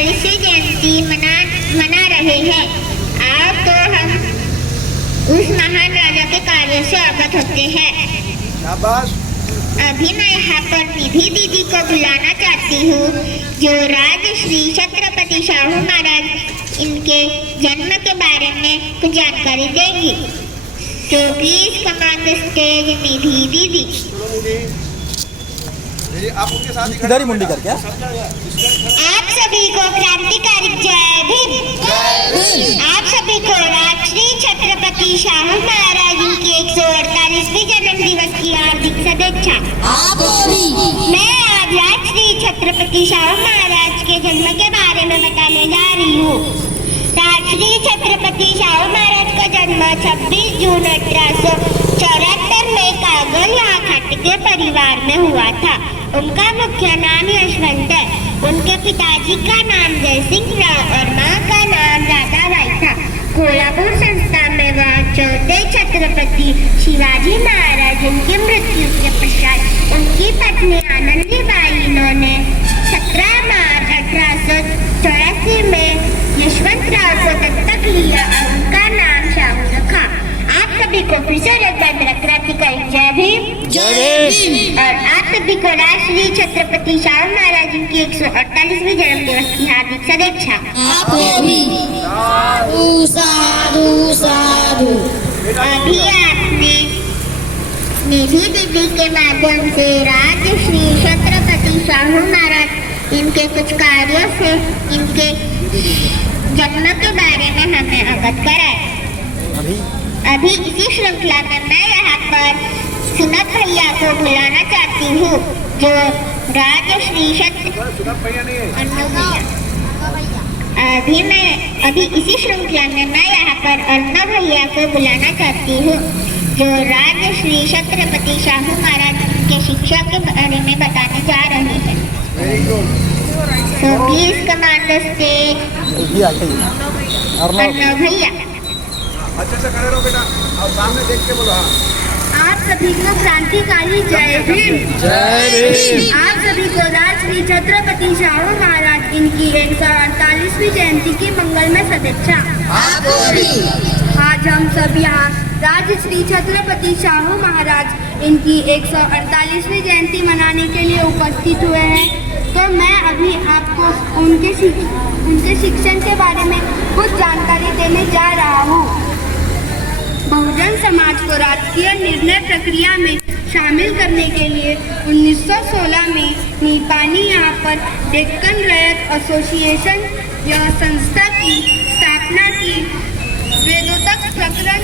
48वीं जयंती मना रहे हैं। आज तो हम उस महान राजा के कार्यों से अवगत होते हैं। अभी मैं यहाँ पर निधि दीदी को बुलाना चाहती हूँ, जो राजश्री छत्रपति शाहू महाराज इनके जन्म के बारे में कुछ जानकारी देंगी। तो please come on the stage Nidhi दीदी। आप उनके साथ इधर ही मुंडी करके आप सभी को क्रांतिकारी जय भीम। आप सभी को राजश्री छत्रपति शाहू महाराज की 148वीं जन्म दिवस की हार्दिक शुभेच्छा। मैं आज राजश्री छत्रपति शाहू महाराज के जन्म के बारे में बताने जा रही हूँ। राजश्री छत्रपति शाहू महाराज का जन्म 26 जून 1874 में कागल खाट के परिवार में हुआ था। उनका मुख्य नाम यशवंत है। उनके पिताजी का नाम जयसिंह राव और मां का नाम राधाबाई था। कोल्हापुर संस्थान में वह चौथे छत्रपति शिवाजी महाराज उनकी मृत्यु के पश्चात उनकी पत्नी आनंदीबाई इन्होंने 17 मार्च 1884 में यशवंतराव को दत्तक लिया और उनका नाम शाहू रखा। आप सभी को फिर से एक बार मेरा क्रांतिकारी जय भीम। और आप सभी को राजश्री छत्रपति शाहू महाराज की 148वीं जन्म दिवस की हार्दिक शुभेच्छा। अभी आपने निधि दीदी के माध्यम से राजश्री छत्रपति शाहू महाराज इनके कुछ कार्यों से इनके जन्म के बारे में हमें अवगत कराए। अभी इसी श्रृंखला में मैं यहाँ पर सुनत भैया को बुलाना चाहती हूँ, जो राजश्री अभी इसी श्रृंखला में मैं यहाँ पर अर्णव भैया को बुलाना चाहती हूँ, जो राजश्री छत्रपति शाहू महाराज के शिक्षा के बारे में बताने जा रहे हैं। So please come on the stage, Arnav भैया। अच्छे से खड़े रहो बेटा और सामने देख के बोलो। आप सभी को क्रांतिकारी जय भीम। आप सभी को राजश्री छत्रपति शाहू महाराज इनकी 148वीं जयंती की मंगलमय शुभेच्छा। आज हम सब यहाँ राजश्री छत्रपति शाहू महाराज इनकी 148वीं जयंती मनाने के लिए उपस्थित हुए हैं। तो मैं अभी आपको उनके शिक्षण के बारे में कुछ जानकारी देने जा रहा हूँ। बहुजन समाज को राजकीय निर्णय प्रक्रिया में शामिल करने के लिए 1916 में नीपानी यहाँ पर डेक्कन रयत एसोसिएशन यह संस्था की स्थापना की। वेदोक्त प्रकरण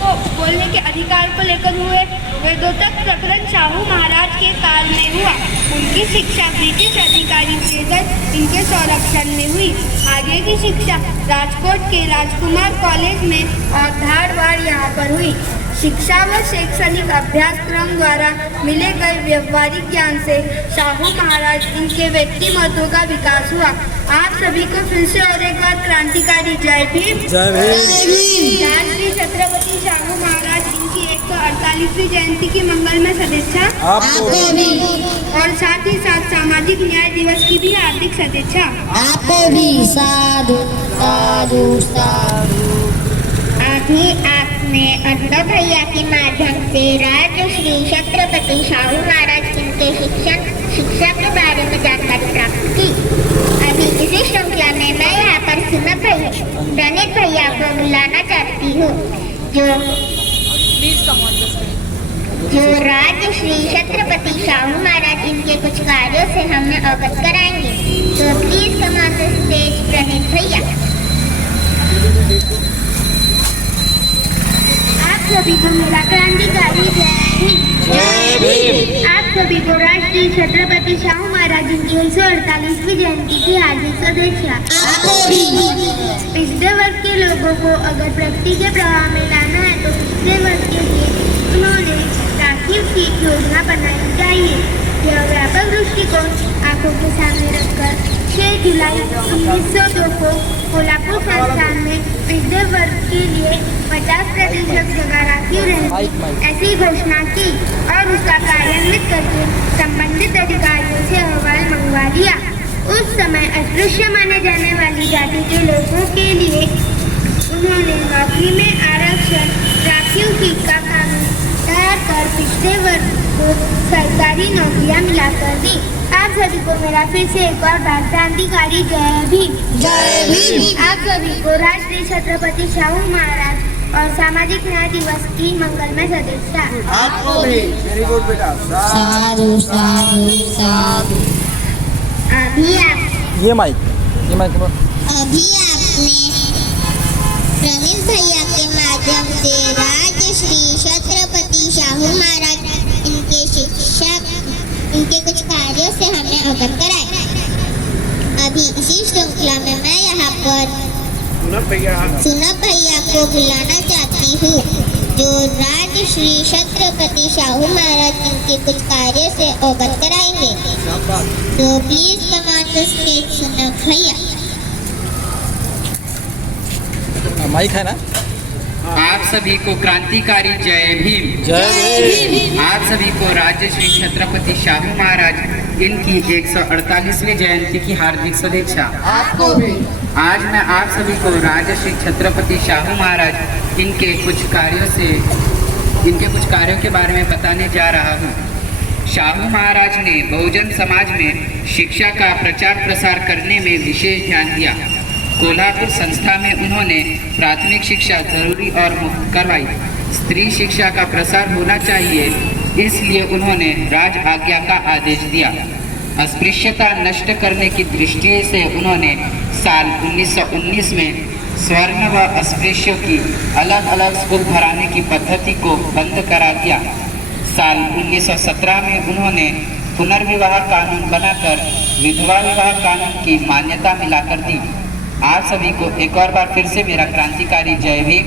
को बोलने के अधिकार को लेकर हुए वेदोक्त प्रकरण शाहू महाराज के काल में हुआ। उनकी शिक्षा ब्रिटिश अधिकारी फ्रेजर इनके संरक्षण में हुई। आगे की शिक्षा राजकोट के राजकुमार कॉलेज में और धारवाड़ यहाँ पर हुई। शिक्षा व शैक्षणिक अभ्यासक्रम द्वारा मिले गए व्यवहारिक ज्ञान से शाहू महाराज इनके व्यक्तिमत्व का विकास हुआ। आप सभी को फिर से और एक बार क्रांतिकारी जय भीम। राजश्री छत्रपति शाहू महाराज इनकी 148वीं जयंती की मंगलमय शुभेच्छा। और साथ ही साथ सामाजिक न्याय दिवस की भी हार्दिक शुभेच्छा। अभी आपने अर्णव भैया के माध्यम से राजश्री छत्रपति शाहू महाराज इनके शिक्षा के बारे में जानकारी प्राप्त की। अभी इसी श्रृंखला में मैं यहाँ पर प्रणीत भैया को बुलाना चाहती हूँ, जो राजश्री छत्रपति शाहू महाराज इनके कुछ कार्यों से हमें अवगत कराएंगे। तो please come on the stage Praneet भैया। आप सभी को मेरा क्रांतिकारी जय भीम। आप सभी को राजश्री छत्रपति शाहू महाराज की 148वीं जयंती की हार्दिक शुभेच्छा। पिछड़े वर्ग के लोगों को अगर प्रगति के प्रवाह में लाना है तो पिछड़े वर्ग के लिए उन्होंने राखीव सीट योजना बनानी चाहिए। यह व्यापक दृष्टिकोण आंखों के सामने रखकर 6 जुलाई 1902 को कोल्हापुर संस्थान में पिछड़े वर्ग के लिए 50% जगह राखी रहेगी ऐसी घोषणा की और उसका कार्यान्वित करके संबंधित अधिकारियों से अहवाल मंगवा लिया। उस समय अस्पृश्य माने जाने वाली जाति के लोगों के लिए उन्होंने नौकरी में आरक्षण राखीव फीस का कानून तैयार कर पिछड़े वर्ग को सरकारी नौकरियां मिलाकर दी। आप सभी को मेरा फिर से एक और बार क्रांतिकारी जय भीम। जय भीम। आप सभी को राष्ट्रीय छत्रपति शाहू महाराज और सामाजिक न्याय दिवस की मंगलमय सदिच्छा। आपको भी। वेरी गुड बेटा। साधु साधु साधु। अभी आपने प्रवीण भैया के माध्यम से राजश्री छत्रपति शाहू महाराज इनके शिक्षक इनके कुछ कार्यों से हमें अवगत कराए। अभी इसी श्रृंखला में मैं यहाँ पर सुनब भैया को बुलाना चाहती हूँ, जो राजश्री छत्रपति शाहू महाराज इनके कुछ कार्यों से अवगत कराएंगे। तो please come on the stage सुनब भैया। माइक है ना। आप सभी को क्रांतिकारी जय भीम। जय भीम। आप सभी को राजश्री छत्रपति शाहू महाराज इनकी 148वीं जयंती की हार्दिक शुभेच्छा। आपको भी। आज मैं आप सभी को राजश्री छत्रपति शाहू महाराज इनके कुछ कार्यों के बारे में बताने जा रहा हूँ। शाहू महाराज ने बहुजन समाज में शिक्षा का प्रचार प्रसार करने में विशेष ध्यान दिया। कोल्हापुर संस्था में उन्होंने प्राथमिक शिक्षा जरूरी और मुफ्त करवाई। स्त्री शिक्षा का प्रसार होना चाहिए, इसलिए उन्होंने राज आज्ञा का आदेश दिया। अस्पृश्यता नष्ट करने की दृष्टि से उन्होंने साल 1919 में स्वर्ण व अस्पृश्यों की अलग अलग स्कूल भराने की पद्धति को बंद करा दिया। साल 1917 में उन्होंने पुनर्विवाह कानून बनाकर विधवा विवाह कानून की मान्यता मिलाकर दी। आप सभी को एक और बार फिर से मेरा क्रांतिकारी जय भीम।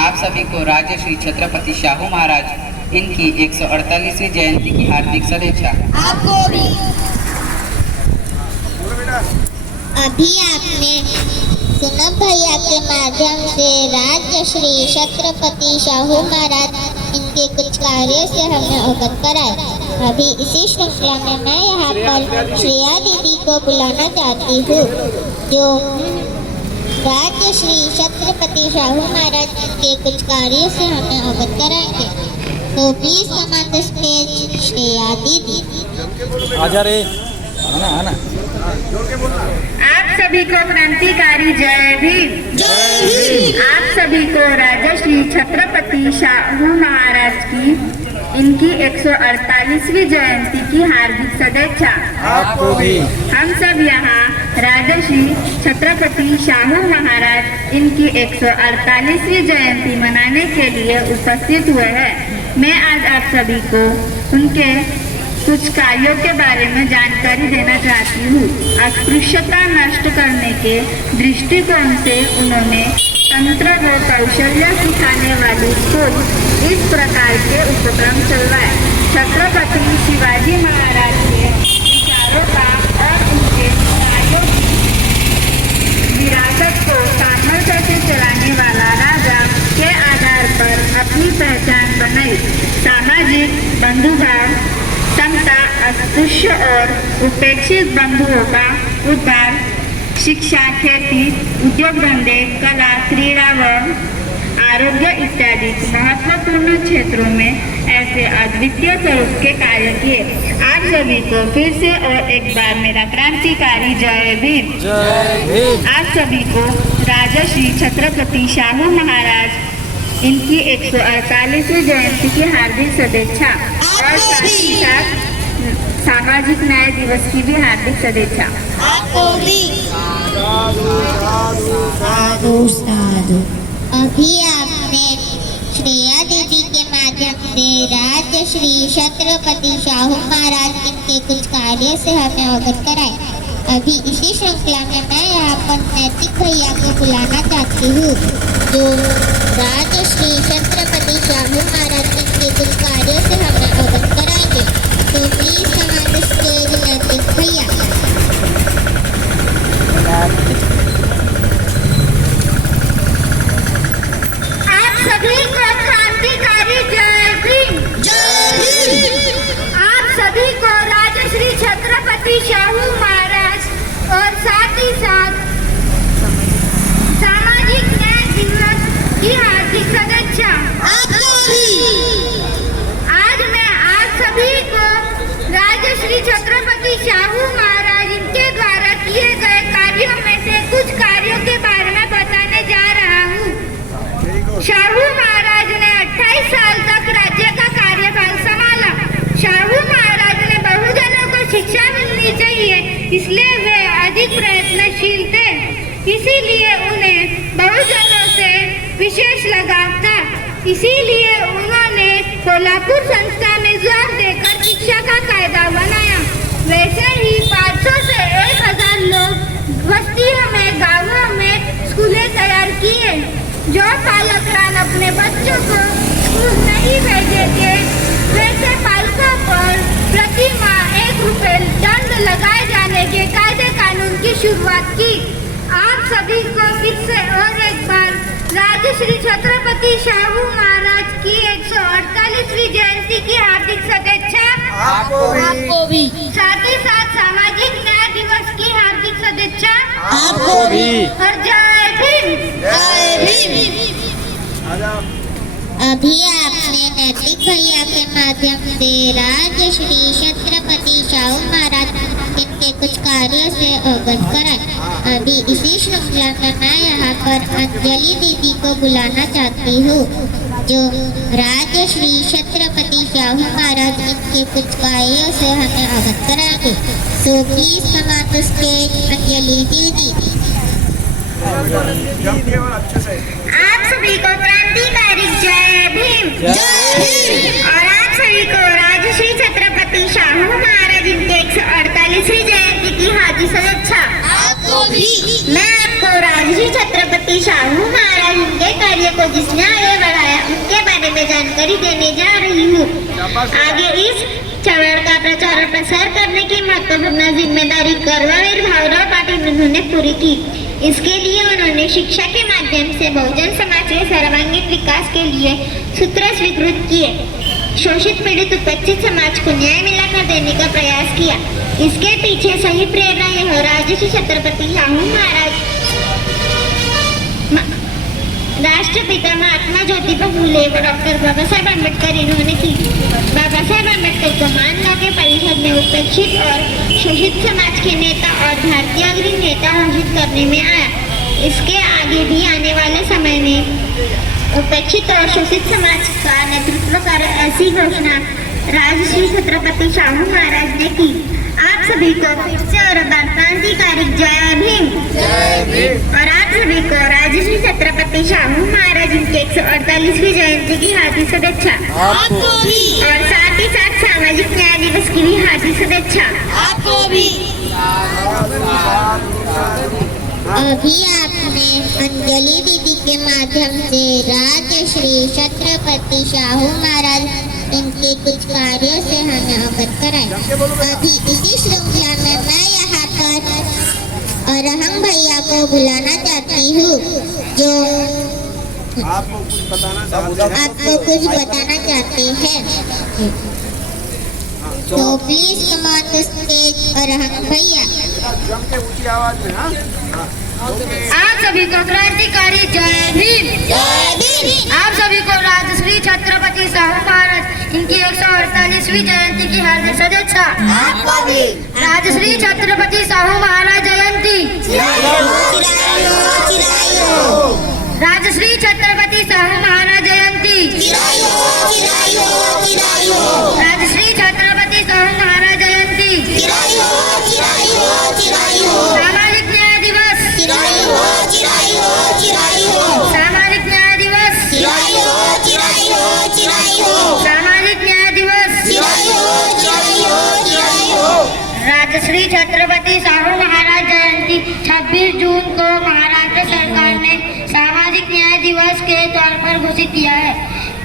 आप सभी को राजश्री छत्रपति शाहू महाराज इनकी 148वीं जयंती की हार्दिक शुभेच्छा। आपको भी। अभी आपने सुनब भैया के माध्यम से राजश्री छत्रपति शाहू महाराज इनके कुछ कार्यों से हमें अवगत कराए। अभी इसी श्रृंखला में मैं यहाँ पर श्रेया दीदी को बुलाना चाहती हूँ, जो राजश्री छत्रपति शाहू महाराज इनके कुछ कार्यों से हमें अवगत कराएंगे। तो please come on the stage Shreya दीदी। आजा रे। आना। आप सभी को क्रांतिकारी जय भीम। जय भीम। आप सभी को राजश्री छत्रपति शाहू महाराज की इनकी 148वीं जयंती की हार्दिक शुभेच्छा। आपको भी। हम सब यहाँ राजश्री छत्रपति शाहू महाराज इनकी 148वीं जयंती मनाने के लिए उपस्थित हुए हैं। मैं आज आप सभी को उनके कुछ कार्यों के बारे में जानकारी देना चाहती हूँ। अस्पृश्यता नष्ट करने के दृष्टिकोण से उन्होंने तंत्र व कौशल्य सिखाने वाली स्कूल इस प्रकार के उपक्रम चलवाए। छत्रपति शिवाजी महाराज के विचारों का और उनके कार्यों की विरासत को सामर्थ्य से चलाने वाला राजा के आधार पर अपनी पहचान बनाई। सामाजिक बंधुभाव, समता, अस्पृश्य और उपेक्षित बंधुओं का उद्धार, शिक्षा, खेती, उद्योग धंधे, कला, क्रीड़ा व आरोग्य इत्यादि महत्वपूर्ण क्षेत्रों में ऐसे अद्वितीय स्वरूप के कार्य किए। आप सभी को फिर से और एक बार मेरा क्रांतिकारी जय भीम। जय भीम। आप सभी को राजश्री छत्रपति शाहू महाराज इनकी 148वीं जयंती की हार्दिक शुभेच्छा और साथ ही साथ सामाजिक न्याय दिवस की भी हार्दिक शुभेच्छा। आपको भी। साधु साधु। अभी आपने श्रेया दीदी के माध्यम से राजश्री छत्रपति शाहू महाराज इनके कुछ कार्यों से हमें अवगत कराए। अभी इसी श्रृंखला में मैं यहाँ पर नैतिक भैया को बुलाना चाहती हूँ, जो राजश्री छत्रपति शाहू महाराज इनके कुछ कार्यों से हमें अवगत कराएंगे। तो please come on the stage नैतिक भैया। आप सभी को क्रांतिकारी जय भीम। जय भीम। आप सभी को राजश्री छत्रपति शाहू इसीलिए उन्होंने कोल्हापुर संस्था में जोर देकर शिक्षा का कायदा बनाया। वैसे ही 500 से 1000 लोग बस्तियों में, गांवों में स्कूलें तैयार किए। जो पालकरान अपने बच्चों को स्कूल नहीं भेजेंगे, वैसे पालकों पर प्रति माह 1 रुपये दंड लगाए जाने के कायदे कानून की शुरुआत की। आप सभी को फिर से और एक बार राजश्री छत्रपति शाहू महाराज की 148वीं जयंती की हार्दिक सदिच्छा। आपको भी साथ ही साथ सामाजिक न्याय दिवस की हार्दिक सदिच्छा। आपको भी और जय भीम। जय भीम। अभी आपने नैतिक भैया के माध्यम से राजश्री छत्रपति शाहू महाराज इनके कुछ कार्यों से अवगत कराए। अभी इसी श्रृंखला में मैं यहाँ पर अंजलि दीदी को बुलाना चाहती हूँ, जो राजश्री छत्रपति शाहू महाराज इनके कुछ कार्यों से हमें अवगत कराएंगे। So please come on the stage Anjali दीदी। जम के और अच्छे से। आप सभी को क्रांतिकारी जय भीम। जय भीम। और आप सभी को राजश्री छत्रपति शाहू महाराज इनके 148वीं जयंती की हार्दिक सदिच्छा। आपको भी मैं आपको राजश्री छत्रपति शाहू महाराज इनके कार्य को जिसने आगे बढ़ाया उनके बारे में जानकारी देने जा रही हूँ। आगे इस चरण का प्रचार और प्रसार करने की महत्वपूर्ण जिम्मेदारी कर्मवीर भाऊराव पाटिल उन्होंने पूरी की। इसके लिए उन्होंने शिक्षा के माध्यम से बहुजन समाज के सर्वांगीण विकास के लिए सूत्र स्वीकृत किए। शोषित पीड़ित उपेक्षित समाज को न्याय मिलाकर देने का प्रयास किया। इसके पीछे सही प्रेरणा यह राजश्री छत्रपति शाहू महाराज राष्ट्रपिता महात्मा ज्योतिबा फूले व डॉक्टर बाबा साहेब अम्बेडकर इन्होंने की। बाबा साहेब अम्बेडकर को मानव के परिषद में उपेक्षित और शोषित समाज के नेता और भारतीय अग्रणी नेता घोषित करने में आया। इसके आगे भी आने वाले समय में उपेक्षित और शोषित समाज का नेतृत्व कर ऐसी घोषणा राजश्री छत्रपति शाहू महाराज ने की। आप सभी को फिर से और बार क्रांतिकारी जय भीम। और आप सभी को राजश्री छत्रपति शाहू महाराज इनके 148वीं जयंती की हार्दिक सदिच्छा। आपको भी और साथ ही साथ सामाजिक न्याय दिवस की भी हार्दिक सदिच्छा। आपको भी। अभी आपने अंजलि दीदी के माध्यम से राजश्री छत्रपति शाहू महाराज इनके कुछ कार्यों से हमें अवगत कराए। अभी इसी श्रृंखला में मैं यहाँ पर अरहम भैया को बुलाना चाहती हूँ, जो आपको कुछ बताना चाहते हैं। तो please come on the stage Arham भैया। जम के ऊंची आवाज में। हाँ आप सभी को क्रांतिकारी जय भीम। जय भीम। आप सभी को राजश्री छत्रपति शाहू महाराज इनकी 148वीं जयंती की हार्दिक सदिच्छा। आपको भी। राजश्री छत्रपति शाहू महाराज जयंती। राजश्री छत्रपति शाहू महाराज जयंती। राजश्री छत्रपति शाहू महाराज जयंती। सामाजिक न्याय दिवस। सामाजिक न्याय दिवस। सामाजिक न्याय दिवस। राजश्री छत्रपति शाहू महाराज जयंती 26 जून को महाराष्ट्र सरकार ने सामाजिक न्याय दिवस के तौर पर घोषित किया है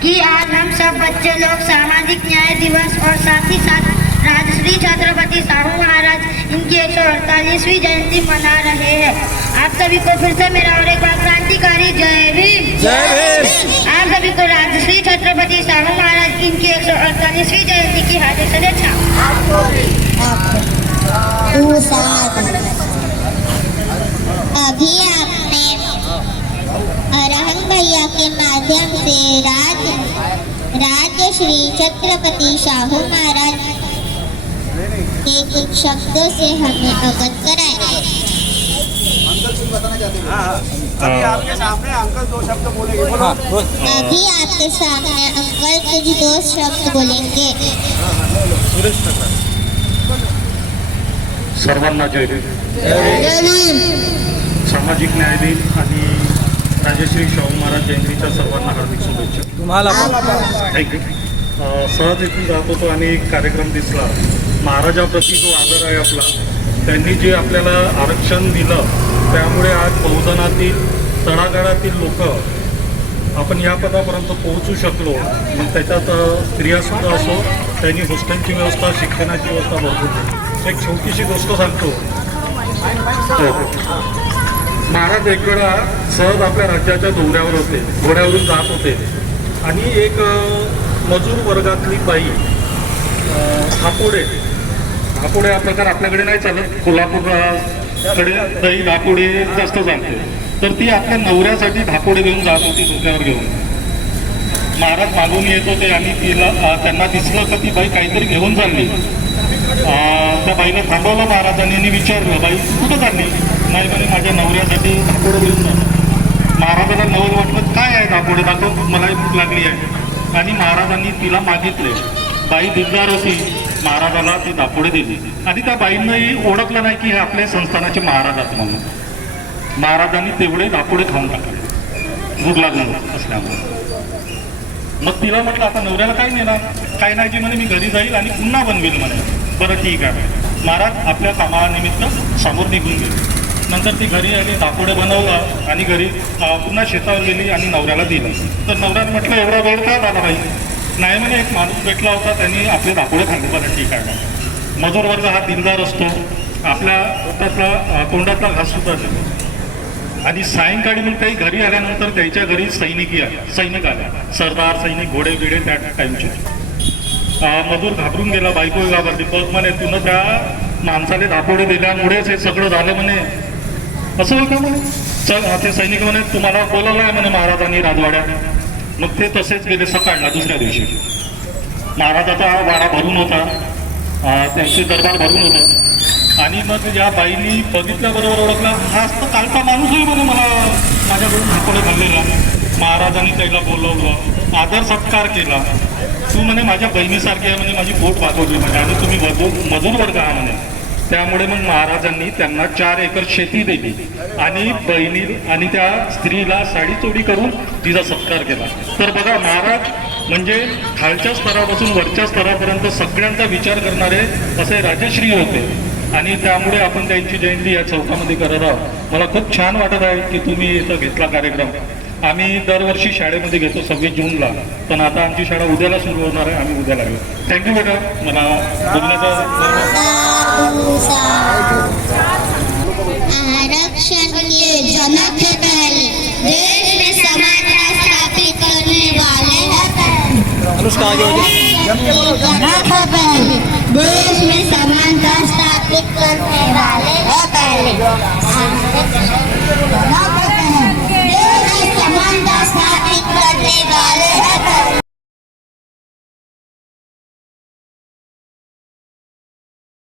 कि आज हम सब बच्चे लोग सामाजिक न्याय दिवस और साथ ही साथ राजश्री छत्रपति शाहू महाराज इनकी 148वीं जयंती मना रहे हैं। आप सभी को फिर से मेरा और एक बार क्रांतिकारी जय भीम। जय भीम। आप सभी को राजश्री छत्रपति शाहू महाराज इनकी 148वीं जयंती की हार्दिक सदिच्छा। अभी आपने अरहम भैया के माध्यम से राजश्री छत्रपति शाहू महाराज के कुछ शब्दों से हमें अवगत कराए। अंकल कुछ बताना चाहते हैं। अभी आपके सामने अंकल 2 शब्द बोलेंगे। बोलो। हाँ, बोल। अभी आपके सामने अंकल कुछ 2 शब्द बोलेंगे। सर्वांना जय भीम। जय भीम। सामाजिक न्याय दिन आणि राजश्री शाहू महाराज जयंतीच्या सर्वांना हार्दिक शुभेच्छा. तुम्हाला पण. थँक्यू. सहज इथून जात होतो आणि एक कार्यक्रम दिसला. महाराजाप्रती जो आदर आहे आपला, त्यांनी जे आपल्याला आरक्षण दिलं त्यामुळे आज बहुजनातील तळागाळातील लोक आपण या पदापर्यंत पोहोचू शकलो. मग त्याच्यात स्त्रियासुद्धा असो, त्यांनी हॉस्टेलची व्यवस्था, शिक्षणाची व्यवस्था भरपूर. एक छोटीशी गोष्ट सांगतो. महाराज एक वेळा सहज आपल्या राज्याच्या दौऱ्यावर होते, घोड्यावरून जात होते आणि एक मजूर वर्गातली बाई धापोडे हा प्रकार आपल्याकडे नाही चालत, कोल्हापूरकडे दही धापोडे जास्त चालते. तर ती आपल्या नवऱ्यासाठी धापोडे घेऊन जात होती डोक्यावर घेऊन. महाराज मागून येत होते आणि त्यांना दिसलं का ती बाई काहीतरी घेऊन चालली. त्या बाईने थांबवलं महाराजांनी आणि विचारलं, बाई कुठं चालली? नाही म्हणे, माझ्या नवऱ्यासाठी धापोडे घेऊन जातो. महाराजाला नवल वाटलं, काय आहे धापोडे, दाखव, मलाही भूक लागली आहे. आणि महाराजांनी तिला मागितले. बाई दिलदार होती, महाराजाला ती धापोडे दिली. आणि त्या बाईंनाही ओळखलं नाही की हे आपले संस्थानाचे महाराज आहेत म्हणून. महाराजांनी तेवढे धापोडे खाऊन टाकले भूक लागलं असल्यामुळे. मग तिला म्हटलं, आता नवऱ्याला काय नेणार? काय नाही जी म्हणे, मी घरी जाईल आणि पुन्हा बनवेल म्हणे. बरं ठीक आहे. महाराज आपल्या कामानिमित्त समोर निघून गेले. नंतर ती घरी आली, धापोडे बनवलं आणि घरी पुन्हा शेतावर गेली आणि नवऱ्याला दिलं. तर नवऱ्याने म्हटलं, एवढा वेळ का झाला बाई? नाही म्हणे, एक माणूस भेटला होता, त्यांनी आपले धापोडे खाल्ले. बरं ठीक आहे. मजूर वर्ग हा दिलदार असतो, आपल्या तोंडातला घास सुद्धा देतो. आणि सायंकाळी मग काही घरी आल्यानंतर त्याच्या घरी सैनिक आल्या, सरदार सैनिक, घोडे बिडे त्या टाईमचे. मजूर घाबरून गेला, बायको घाबरली. बघ म्हणे, तुनं त्या माणसाने धापोडे दिल्यामुळेच हे सगळं झालं म्हणे. असं होईल का म्हणे? चल, ते सैनिक म्हणे, तुम्हाला बोलवलं आहे म्हणे महाराजांनी राजवाड्यात. मग ते तसेच गेले. सकाळला दुसऱ्या दिवशी महाराजाचा वाडा भरून होता, त्यांचे दरबार भरून होतं. आणि मग या बाईनी बघितल्याबरोबर ओळखला, हा तर कालचा माणूस आहे म्हणे, मला माझ्याकडून धापोडे खाल्लेला. महाराजांनी त्याला बोलवलं, आदर सत्कार केला. तू म्हणे माझ्या बहिणीसारखी आहे म्हणे, माझी पोट वागवली म्हणे, आणि तुम्ही मजूर वर्ग आहात म्हणे. त्यामुळे मग महाराजांनी त्यांना 4 एकर शेती दिली आणि बहिणी आणि त्या स्त्रीला साडी चोडी करून तिचा सत्कार केला. तर बघा, महाराज म्हणजे खालच्या स्तरापासून वरच्या स्तरापर्यंत सगळ्यांचा विचार करणारे असे राजश्री होते. आणि त्यामुळे आपण त्यांची जयंती या चौकामध्ये करत आहोत. मला खूप छान वाटत आहे की तुम्ही इथं घेतला कार्यक्रम. आम्ही दरवर्षी शाळेमध्ये घेतो 26 जूनला, पण आता आमची शाळा उद्याला सुरू होणार आहे, आम्ही उद्याला घेऊ. थँक्यू बेटा. मला बोलण्याचा आरक्षण के जनक है पहले, देश में समानता स्थापित करने वाले हैं पहले. अनुष्का आगे हो जाए. जनक है पहले, देश में समानता स्थापित करने वाले हैं पहले.